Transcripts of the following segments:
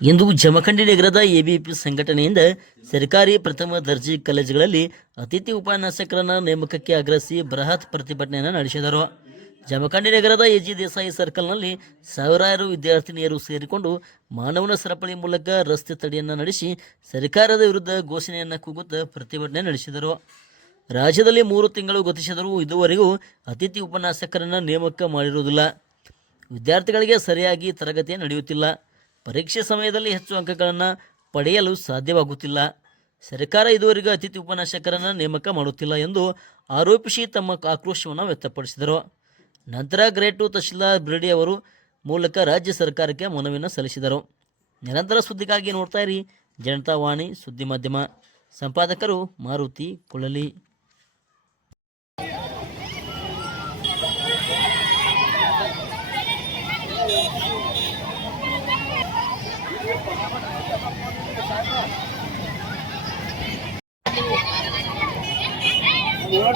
ಇಂದು ಜಮಖಂಡಿ ನಗರದ ಎಬಿಪಿ ಸಂಘಟನೆಯಿಂದ ಸರ್ಕಾರಿ ಪ್ರಥಮ ದರ್ಜೆ ಕಾಲೇಜುಗಳಲ್ಲಿ ಅತಿಥಿ ಉಪನ್ಯಾಸಕರನ್ನ ನೇಮಕಕ್ಕೆ ಆಗ್ರಹಿಸಿ ಬೃಹತ್ ಪ್ರತಿಭಟನೆಯನ್ನು ನಡೆಸಿದರು. ಜಮಖಂಡಿ ನಗರದ ಎಜಿ ದೇಸಾಯಿ ಸರ್ಕಲ್ನಲ್ಲಿ ಸಾವಿರಾರು ವಿದ್ಯಾರ್ಥಿನಿಯರು ಸೇರಿಕೊಂಡು ಮಾನವನ ಸರಪಳಿ ಮೂಲಕ ರಸ್ತೆ ತಡೆಯನ್ನು ನಡೆಸಿ ಸರ್ಕಾರದ ವಿರುದ್ಧ ಘೋಷಣೆಯನ್ನು ಕೂಗುತ್ತಾ ಪ್ರತಿಭಟನೆ ನಡೆಸಿದರು. ರಾಜ್ಯದಲ್ಲಿ ಮೂರು ತಿಂಗಳು ಗತಿಸಿದರೂ ಇದುವರೆಗೂ ಅತಿಥಿ ಉಪನ್ಯಾಸಕರನ್ನು ನೇಮಕ ಮಾಡಿರುವುದಿಲ್ಲ. ವಿದ್ಯಾರ್ಥಿಗಳಿಗೆ ಸರಿಯಾಗಿ ತರಗತಿ ನಡೆಯುತ್ತಿಲ್ಲ. ಪರೀಕ್ಷೆ ಸಮಯದಲ್ಲಿ ಹೆಚ್ಚು ಅಂಕಗಳನ್ನು ಪಡೆಯಲು ಸಾಧ್ಯವಾಗುತ್ತಿಲ್ಲ. ಸರ್ಕಾರ ಇದುವರೆಗೂ ಅತಿಥಿ ಉಪನ್ಯಾಸಕರನ್ನು ನೇಮಕ ಮಾಡುತ್ತಿಲ್ಲ ಎಂದು ಆರೋಪಿಸಿ ತಮ್ಮ ಆಕ್ರೋಶವನ್ನು ವ್ಯಕ್ತಪಡಿಸಿದರು. ನಂತರ ಗ್ರೇಟ್ ಟು ತಹಶೀಲ್ದಾರ್ ಬ್ರಿಡಿ ಅವರು ಮೂಲಕ ರಾಜ್ಯ ಸರ್ಕಾರಕ್ಕೆ ಮನವಿಯನ್ನು ಸಲ್ಲಿಸಿದರು. ನಿರಂತರ ಸುದ್ದಿಗಾಗಿ ನೋಡ್ತಾ ಇರಿ ಜನತಾವಾಣಿ ಸುದ್ದಿ ಮಾಧ್ಯಮ. ಸಂಪಾದಕರು ಮಾರುತಿ ಕುಳಲಿ.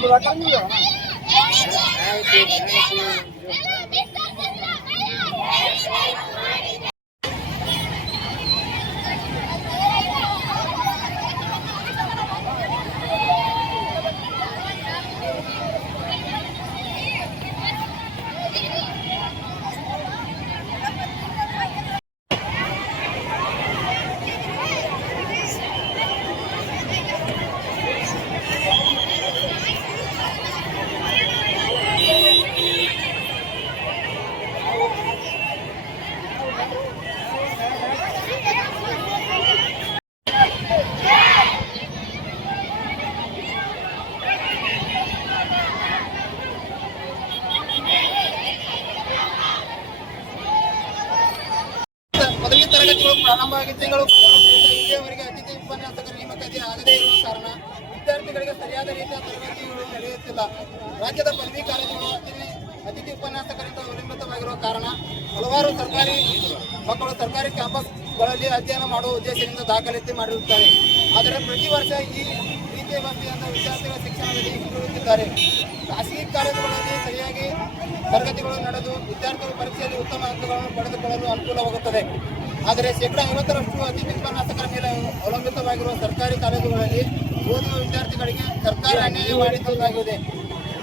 ಪದವಿ ತರಗತಿಗಳು ಪ್ರಾರಂಭ ಆಗಿ ತಿಂಗಳು ಇಲ್ಲಿಯವರೆಗೆ ಅತಿಥಿ ಉಪನ್ಯಾಸಕರ ನೇಮಕಾತಿ ಆಗದೇ ಇರುವ ಕಾರಣ ವಿದ್ಯಾರ್ಥಿಗಳಿಗೆ ಸರಿಯಾದ ರೀತಿಯ ತರಗತಿಗಳು ನಡೆಯುತ್ತಿಲ್ಲ. ರಾಜ್ಯದ ಪದವಿ ಕಾಲೇಜುಗಳು ಅತಿಥಿ ಅತಿಥಿ ಉಪನ್ಯಾಸಕರಿಂದ ಅವಲಂಬಿತವಾಗಿರುವ ಕಾರಣ ಹಲವಾರು ಸರ್ಕಾರಿ ಮಕ್ಕಳು ಸರ್ಕಾರಿ ಕ್ಯಾಂಪಸ್ಗಳಲ್ಲಿ ಅಧ್ಯಯನ ಮಾಡುವ ಉದ್ದೇಶದಿಂದ ದಾಖಲಾತಿ ಮಾಡಿರುತ್ತಾರೆ. ಆದರೆ ಪ್ರತಿ ವರ್ಷ ಈ ರೀತಿಯ ವಿದ್ಯಾರ್ಥಿಗಳ ಶಿಕ್ಷಣದಲ್ಲಿ ಹಿಂದುಳಿದಿದ್ದಾರೆ ಖಾಸಗಿ ಕಾಲೇಜುಗಳಲ್ಲಿ ಸರಿಯಾಗಿ ತರಗತಿಗಳು ನಡೆದು ವಿದ್ಯಾರ್ಥಿಗಳು ಪರೀಕ್ಷೆಯಲ್ಲಿ ಉತ್ತಮ ಅಂಕಗಳನ್ನು ಪಡೆದುಕೊಳ್ಳಲು ಅನುಕೂಲವಾಗುತ್ತದೆ. ಆದರೆ ಶೇಕಡಾ ಐವತ್ತರಷ್ಟು ಅತಿ ವಿದ್ವಾನಾಸಕರ ಮೇಲೆ ಅವಲಂಬಿತವಾಗಿರುವ ಸರ್ಕಾರಿ ಕಾಲೇಜುಗಳಲ್ಲಿ ಓದುವ ವಿದ್ಯಾರ್ಥಿಗಳಿಗೆ ಸರ್ಕಾರ ಅನ್ಯಾಯ ಮಾಡಿದ್ದಾಗಿದೆ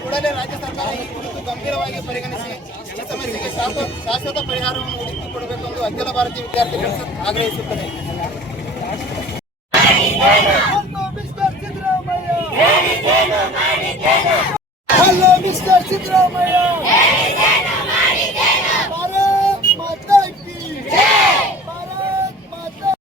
ಕೂಡಲೇ ರಾಜ್ಯ ಸರ್ಕಾರ ಈ ಕುರಿತು ಗಂಭೀರವಾಗಿ ಪರಿಗಣಿಸಿ ಈ ಸಮಸ್ಯೆಗೆ ಶಾಶ್ವ- ಶಾಶ್ವತ ಪರಿಹಾರವನ್ನು ಹುಡುಕಿಕೊಡಬೇಕೆಂದು ಅಖಿಲ ಭಾರತೀಯ ವಿದ್ಯಾರ್ಥಿ ಆಗ್ರಹಿಸುತ್ತದೆ. Hello mister Siddaramaiah.